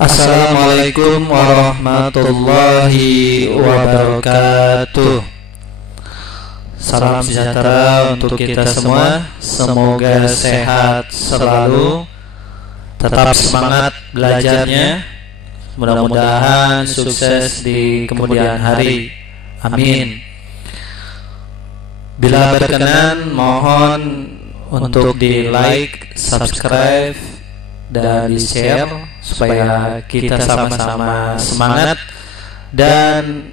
Assalamualaikum warahmatullahi wabarakatuh. Salam sejahtera untuk kita semua. Semoga sehat selalu, tetap semangat belajarnya. Mudah-mudahan sukses di kemudian hari. Amin. Bila berkenan, mohon untuk di like, subscribe, dan di share supaya kita sama-sama semangat. Dan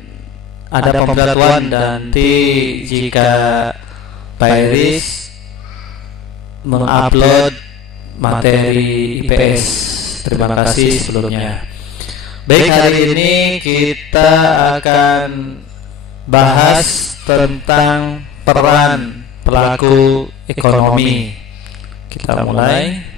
ada pemberitahuan nanti jika Pak Iris mengupload materi IPS. Terima kasih sebelumnya. Baik, hari ini kita akan bahas tentang peran pelaku ekonomi. Kita mulai.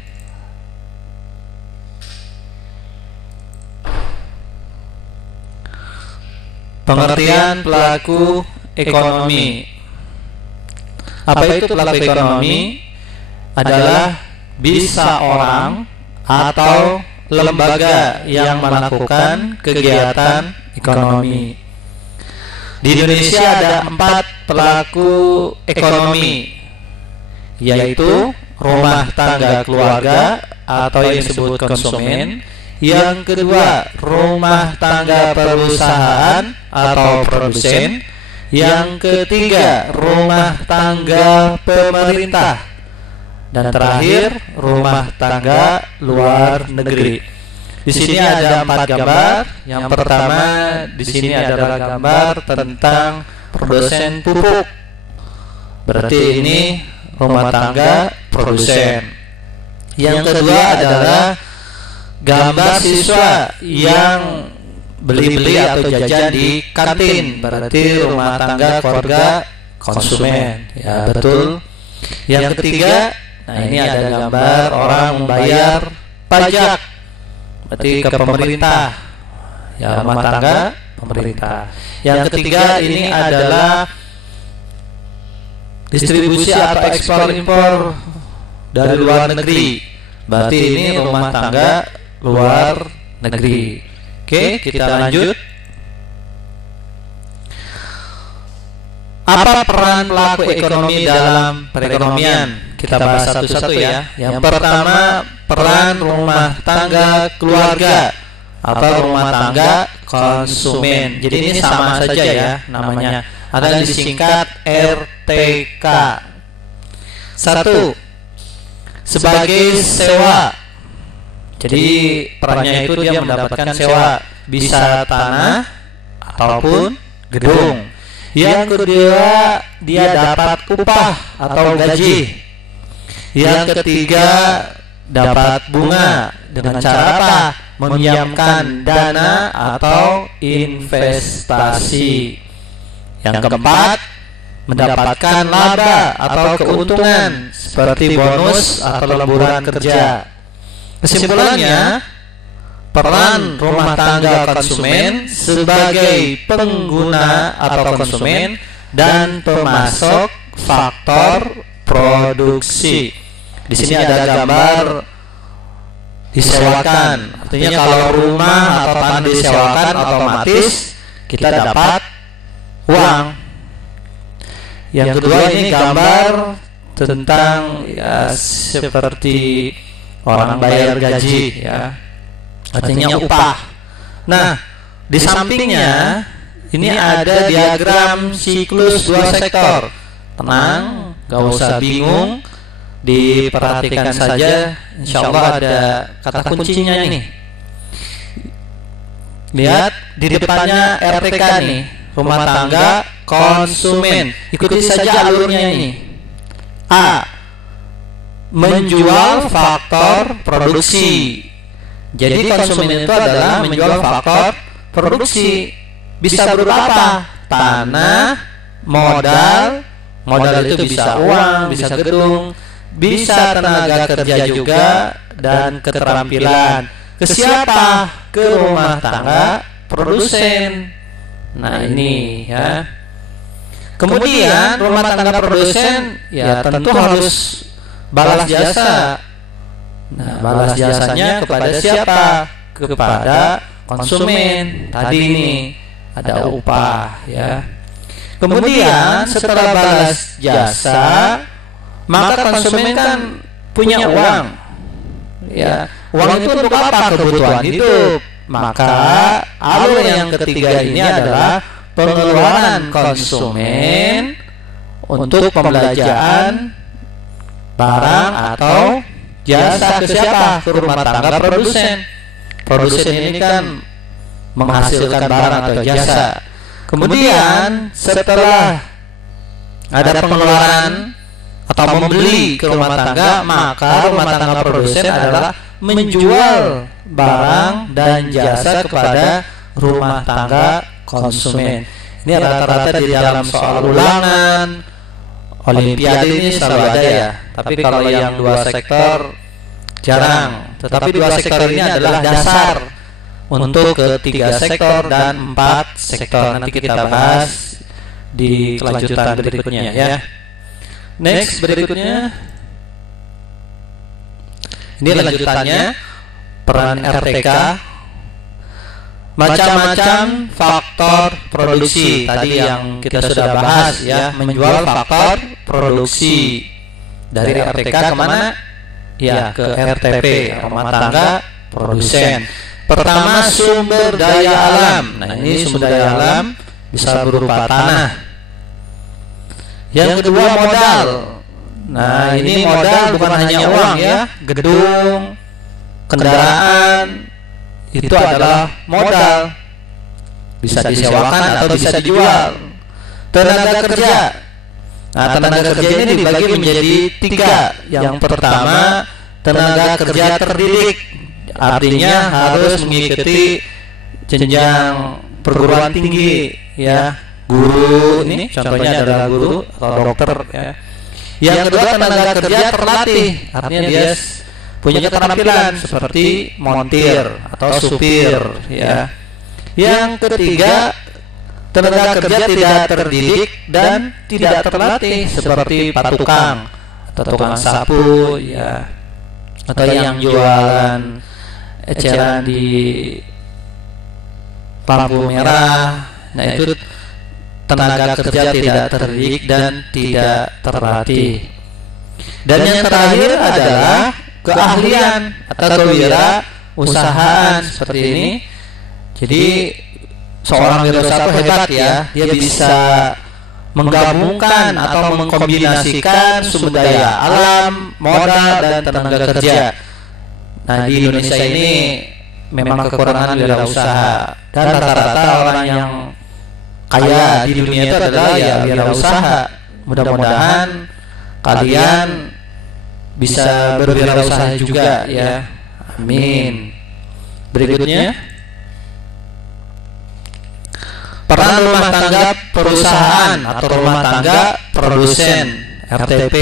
Pengertian pelaku ekonomi. Apa itu pelaku ekonomi? Adalah bisa orang atau lembaga yang melakukan kegiatan ekonomi. Di Indonesia ada 4 pelaku ekonomi, yaitu rumah tangga keluarga atau yang disebut konsumen. Yang kedua, rumah tangga perusahaan atau produsen. Yang ketiga, rumah tangga pemerintah. Dan terakhir, rumah tangga luar negeri. Di sini ada 4 gambar. Yang pertama, di sini adalah gambar tentang produsen pupuk. Berarti ini rumah tangga produsen. Yang kedua adalah gambar siswa yang beli-beli atau jajan di kantin. Berarti rumah tangga keluarga konsumen. Ya, betul. Yang ketiga, nah ini ada gambar orang membayar pajak. Berarti ke pemerintah. Ya, rumah tangga pemerintah. Yang ketiga, ini adalah distribusi atau ekspor impor dari luar negeri. Berarti ini rumah tangga luar negeri. Oke, kita lanjut. Apa peran pelaku ekonomi dalam perekonomian? Kita bahas satu-satu ya. Yang pertama, peran rumah tangga keluarga atau rumah tangga konsumen. Jadi ini sama saja ya namanya. Ada yang disingkat RTK. 1. Sebagai sewa. Jadi perannya itu dia mendapatkan sewa, bisa tanah ataupun gedung. Yang kedua, dia dapat upah atau gaji. Yang ketiga, dapat bunga. Dengan cara apa? Meminjamkan dana atau investasi. Yang keempat, mendapatkan laba atau keuntungan seperti bonus atau lemburan kerja. Kesimpulannya, peran rumah tangga konsumen sebagai pengguna atau konsumen dan pemasok faktor produksi. Di sini ada gambar disewakan. Artinya kalau rumah atau tanah disewakan, otomatis kita dapat uang. Yang kedua, ini gambar tentang ya seperti orang bayar gaji ya. Artinya upah. Nah, di sampingnya ini ada diagram siklus 2 sektor. Tenang, gak usah bingung, diperhatikan saja. Insya Allah ada kata kuncinya nih. Lihat di depannya RTK nih, rumah tangga konsumen. Ikuti saja alurnya ini. A. Menjual faktor produksi. Jadi konsumen itu adalah menjual faktor produksi. Bisa berupa apa? Tanah, modal. Modal itu bisa uang, bisa gedung, bisa tenaga kerja juga, dan keterampilan. Ke siapa? Ke rumah tangga produsen. Nah ini ya. Kemudian rumah tangga produsen ya tentu harus balas jasa. Nah, balas jasanya kepada siapa? kepada konsumen. Tadi ini ada upah ya. Kemudian setelah balas jasa, maka konsumen kan punya uang. Ya, uang itu untuk apa? Kebutuhan hidup. Maka alur yang ketiga ini adalah pengeluaran konsumen untuk pembelanjaan barang atau jasa ke siapa? Ke rumah tangga produsen. Produsen ini kan menghasilkan barang atau jasa. Kemudian setelah ada pengeluaran atau membeli ke rumah tangga, maka rumah tangga produsen adalah menjual barang dan jasa kepada rumah tangga konsumen. Ini rata-rata di dalam soal ulangan, olimpiade ini selalu ada ya. Tapi kalau yang dua sektor jarang. Tetapi dua sektor ini adalah dasar untuk ketiga sektor dan 4 sektor. Nanti kita bahas di kelanjutan berikutnya ya. Next berikutnya, ini lanjutannya peran RTK. Macam-macam faktor produksi. Tadi yang kita sudah bahas ya, menjual faktor produksi. Dari RTK kemana? Ya, ke RTP, rumah tangga produsen. Pertama, sumber daya alam. Nah, ini sumber daya alam bisa berupa tanah. Yang kedua, modal. Nah, ini modal bukan hanya uang ya, gedung, kendaraan, itu adalah modal. Bisa disewakan atau bisa dijual. Tenaga kerja. Nah, tenaga kerja ini dibagi menjadi 3. Yang pertama, tenaga kerja terdidik. Artinya harus mengikuti jenjang perguruan tinggi ya. Guru ini contohnya adalah guru atau dokter ya. Yang kedua, tenaga kerja terlatih. Artinya dia punya keterampilan seperti montir atau supir ya. Yang ketiga, tenaga kerja tidak terdidik dan tidak terlatih seperti tukang atau tukang sapu ya, atau yang jualan eceran di lampu merah. Nah, itu tenaga kerja tidak terdidik dan tidak terlatih. Dan yang terakhir adalah keahlian atau kewirausahaan seperti ini. Jadi seorang wirausaha hebat ya, dia bisa menggabungkan atau mengkombinasikan sumber daya alam, modal dan tenaga kerja. Nah, di Indonesia ini memang kekurangan wirausaha, dan rata-rata orang yang kaya di dunia itu adalah ya wirausaha. Mudah-mudahan kalian bisa berwirausaha juga ya. Amin. Berikutnya, peran rumah tangga perusahaan atau rumah tangga produsen RTP.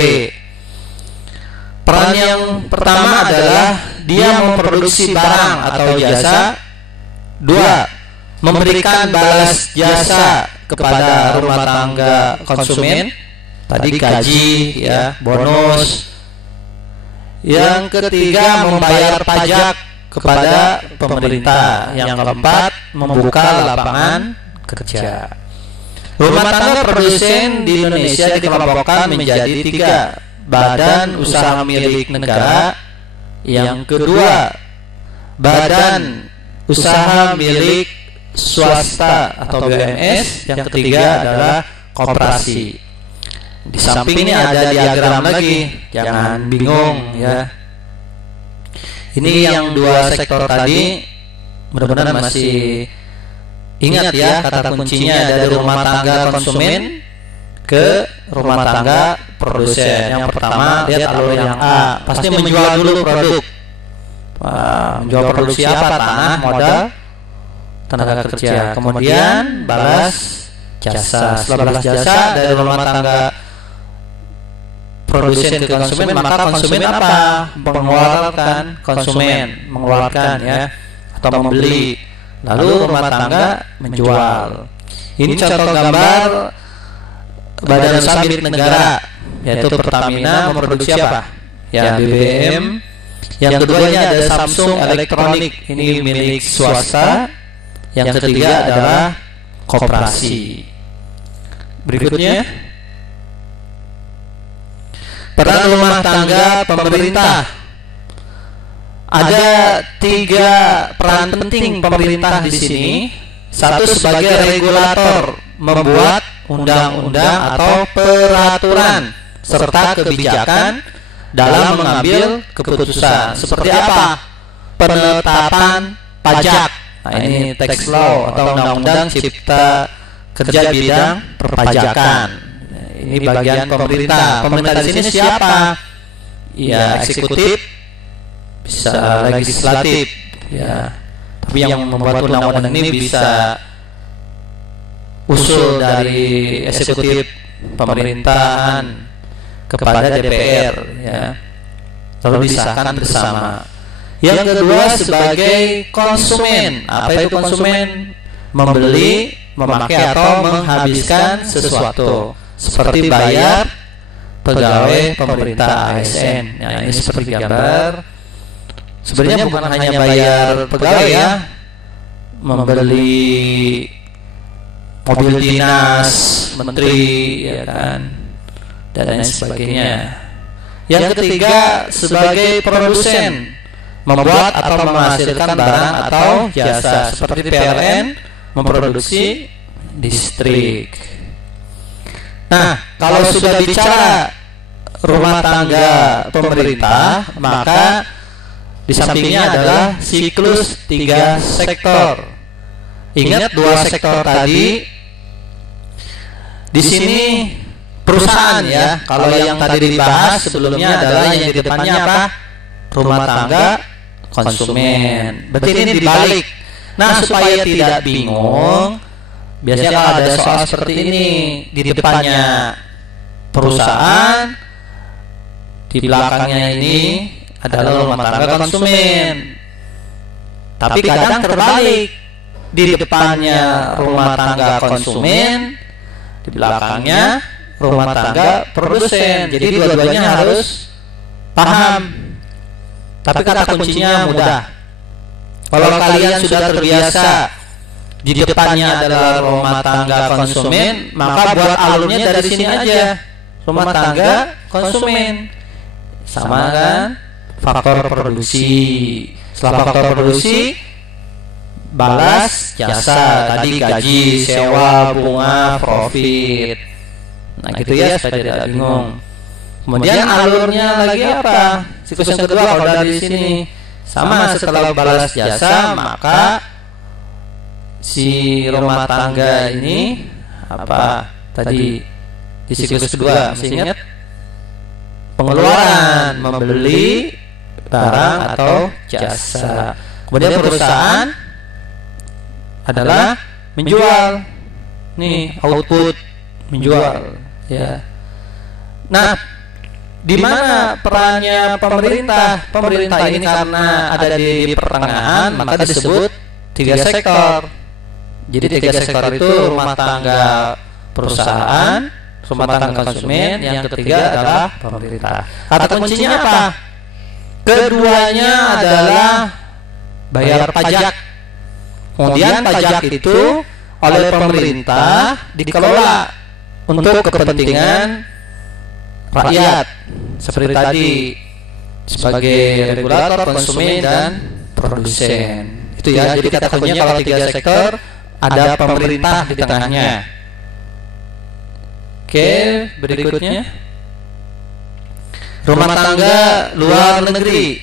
Peran yang pertama adalah dia memproduksi barang atau jasa. 2, memberikan balas jasa kepada rumah tangga konsumen. Tadi gaji ya, bonus. Yang ketiga, membayar pajak kepada pemerintah. Yang keempat, membuka lapangan kerja. Rumah tangga produsen di Indonesia dikelompokkan menjadi 3. Badan usaha milik negara. Yang kedua, badan usaha milik swasta atau BUMS. Yang ketiga adalah koperasi. Di samping ini ada diagram lagi, jangan bingung ya. Ini yang 2 sektor tadi, mudah-mudahan masih ingat ya kata kuncinya, dari rumah tangga konsumen ke rumah tangga produsen. Yang pertama, lihat alur yang A, pasti menjual dulu produk. Menjual produksi apa? Tanah, modal, tenaga kerja. Kemudian balas jasa. Setelah balas jasa dari rumah tangga produsen ke konsumen, maka konsumen apa? Mengeluarkan ya, atau membeli. Lalu rumah tangga menjual. Ini contoh gambar badan usaha milik negara, yaitu Pertamina memproduksi apa? Ya, BBM, Yang keduanya ada Samsung Elektronik, ini milik swasta. Yang ketiga adalah koperasi. Berikutnya, peran rumah tangga pemerintah. Ada 3 peran penting pemerintah di sini. Satu, sebagai regulator, membuat undang-undang atau peraturan serta kebijakan dalam mengambil keputusan. Seperti apa? Penetapan pajak. Nah, ini tax law atau undang-undang cipta kerja bidang perpajakan. Ini bagian pemerintah. Pemerintah di sini siapa? Ya, eksekutif, bisa legislatif, ya. Tapi yang membuat undang-undang ini bisa usul dari eksekutif pemerintahan kepada DPR, ya, lalu disahkan bersama. Yang kedua, sebagai konsumen. Apa itu konsumen? Membeli, memakai atau menghabiskan sesuatu, seperti bayar pegawai pemerintah ASN. Nah, ini seperti gambar. Sebenarnya bukan hanya bayar pegawai, ya, membeli mobil dinas menteri, ya kan, dan lain sebagainya. Yang ketiga, sebagai produsen, membuat atau menghasilkan barang atau jasa, seperti PLN memproduksi listrik. Nah, kalau sudah bicara rumah tangga pemerintah, maka di sampingnya adalah siklus 3 sektor. Ingat 2 sektor tadi. Di sini perusahaan, ya. Kalau yang tadi dibahas sebelumnya adalah yang di depannya apa? Rumah tangga, konsumen. Berarti ini dibalik. Nah, supaya tidak bingung, biasanya kalau ada soal seperti ini, di depannya perusahaan, di belakangnya ini adalah rumah tangga konsumen. Tapi kadang terbalik, di depannya rumah tangga konsumen, di belakangnya rumah tangga produsen. Jadi dua-duanya harus paham. Tapi kata kuncinya mudah. Kalau kalian sudah terbiasa di depannya adalah rumah tangga konsumen, maka buat alurnya dari sini aja. Rumah tangga konsumen. Sama kan? Faktor produksi. Setelah faktor produksi, balas jasa, tadi gaji, sewa, bunga, profit. Nah, gitu ya, supaya tidak bingung. Kemudian alurnya lagi apa? Siklus yang kedua kalau dari sini sama, setelah balas jasa, maka si rumah tangga ini apa tadi di siklus kedua, masih ingat? Pengeluaran, membeli barang atau jasa. Kemudian perusahaan adalah menjual. Nih, output, menjual, ya. Nah, di mana perannya pemerintah? Pemerintah ini karena ada di pertengahan, maka disebut 3 sektor. Jadi 3 sektor itu rumah tangga perusahaan, rumah tangga konsumen, yang ketiga adalah pemerintah. Kata kuncinya apa? Keduanya adalah bayar pajak. Kemudian pajak itu oleh pemerintah dikelola untuk kepentingan rakyat, seperti tadi sebagai regulator, konsumen, dan produsen. Itu ya. Jadi kata kuncinya kalau 3 sektor, ada pemerintah di tengahnya. Oke, berikutnya rumah tangga luar negeri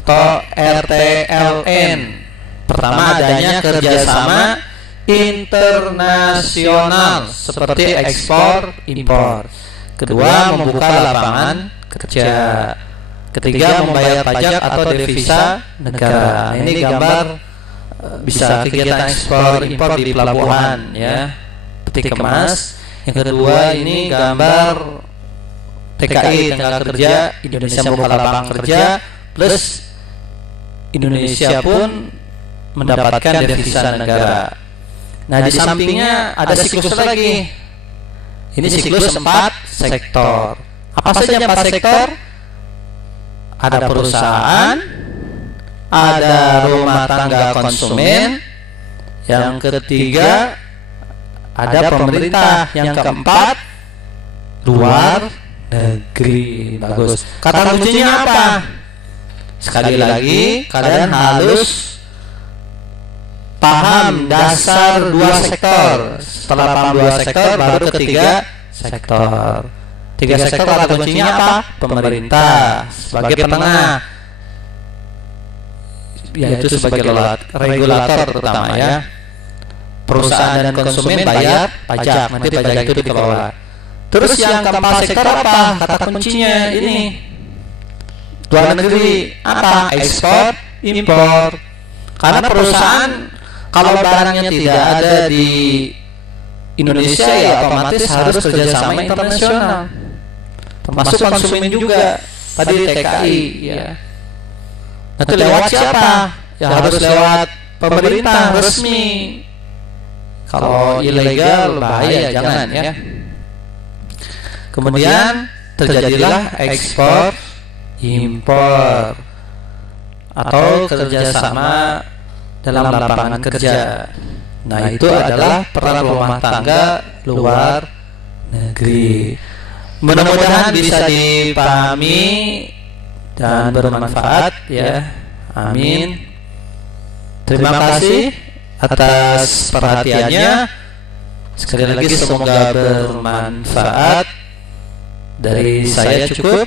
atau RTLN. Pertama, adanya kerjasama internasional seperti ekspor impor. Kedua, membuka lapangan kerja. Ketiga, membayar pajak atau devisa negara. Ini gambar bisa kegiatan ekspor impor di pelabuhan, ya, peti kemas. Yang kedua, ini gambar TKI, tenaga kerja Indonesia membuka lapangan kerja, plus Indonesia pun mendapatkan devisa negara. Nah, di sampingnya ada siklus lagi. Ini siklus 4 sektor. Apa saja 4 sektor? ada perusahaan, ada rumah tangga konsumen, yang ketiga ada pemerintah, yang keempat luar negeri. Bagus. Kata kuncinya apa? Sekali lagi, kalian harus paham dasar dua sektor. Setelah paham dua sektor, baru ketiga sektor. Tiga sektor kata kuncinya apa? Pemerintah sebagai penengah, yaitu sebagai regulator terutama ya. Perusahaan dan konsumen bayar pajak, nanti pajak itu dikelola. Terus yang keempat sektor apa? Kata kuncinya ini. Luar negeri apa? Ekspor, impor. Karena perusahaan kalau barangnya tidak ada di Indonesia ya otomatis harus kerjasama internasional. Termasuk konsumen juga. Tadi TKI ya. Nanti lewat siapa? Ya harus lewat pemerintah resmi. Kalau ilegal bahaya, jangan ya. Kemudian terjadilah ekspor impor atau kerjasama dalam lapangan kerja. Nah, itu adalah peran rumah tangga luar negeri. Mudah-mudahan bisa dipahami dan bermanfaat ya. Amin. Terima kasih atas perhatiannya. Sekali lagi semoga bermanfaat. Dari saya cukup.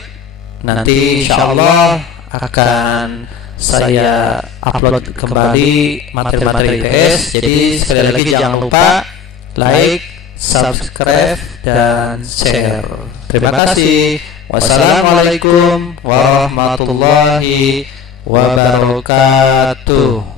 Nanti insyaallah akan saya upload kembali materi-materi IPS. Jadi sekali lagi jangan lupa like, subscribe, dan share. Terima kasih. Wassalamualaikum warahmatullahi wabarakatuh.